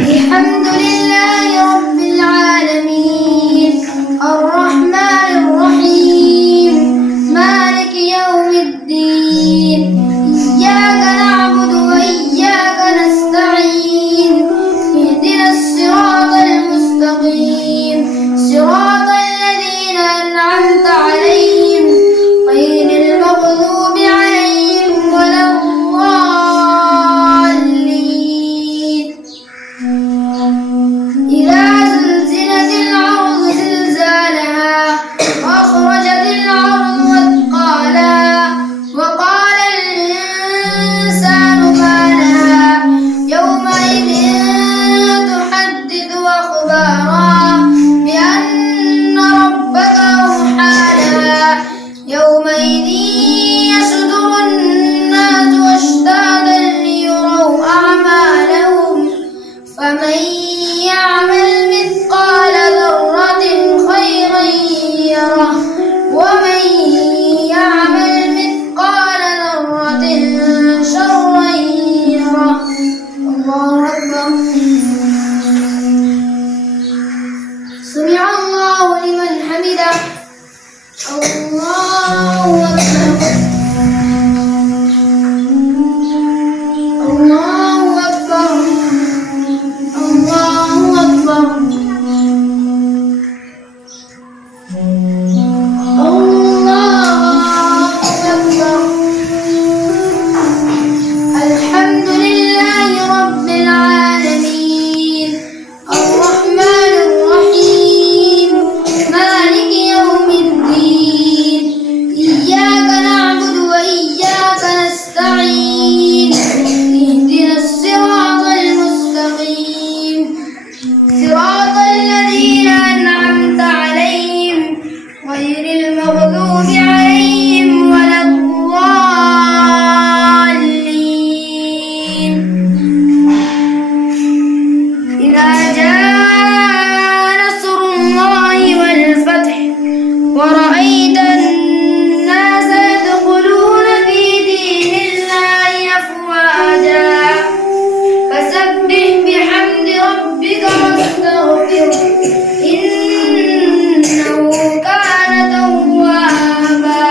الحمد لله رب العالمين الرحمن الرحيم مالك يوم الدين إياك نعبد وإياك نستعين اهدنا الصراط المستقيم صراط الذين أنعمت عليهم غير المغضوب عليهم ولا الضالين. إذا زلزلت الأرض زلزالها وأخرجت الأرض أثقالها وقال الإنسان ما لها يومئذ تحدث أخبارها بأن ربك أوحى لها يومئذ يصدر الناس أشتاتا ليروا أعمالهم فمن يعمل مثقال ذرة خيرا يره ومن يعمل مثقال ذرة شرا يره. الله أكبر. سمع الله لمن حمده. الله أكبر. الله أكبر. الله أكبر. الله أكبر. الحمد لله رب العالمين الرحمن الرحيم مالك يوم الدين إياك نعبد وإياك نستعين اهدنا الصراط المستقيم صراط الذين أنعمت عليهم غير المغضوب عليهم ولا الضالين. إذا جاء نصر الله والفتح ورأيت الناس يدخلون في دين الله أفواجا فسبح بحمد ربك واستغفره إنه كان توابا.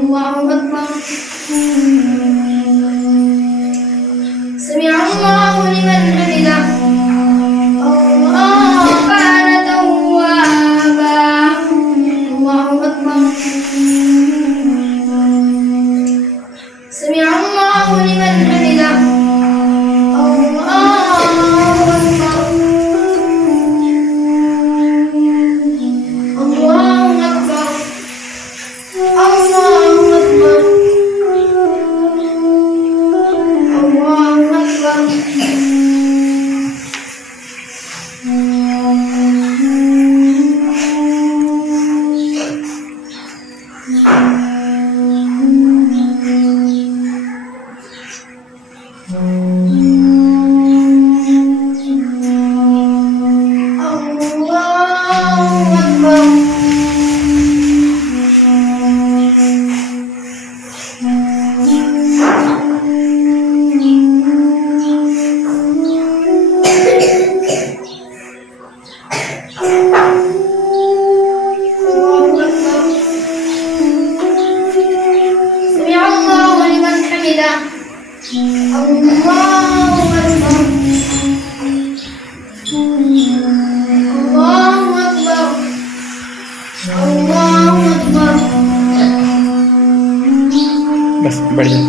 الله أكبر. سمع الله لمن حمده. الله كان توابا. الله أكبر. سمع الله لمن حمده. الله أكبر. الله أكبر. الله أكبر. الله أكبر. الله أكبر. الله أكبر. سمع الله لمن حمده. الله أكبر. الله أكبر. الله أكبر. बस बढ़िया.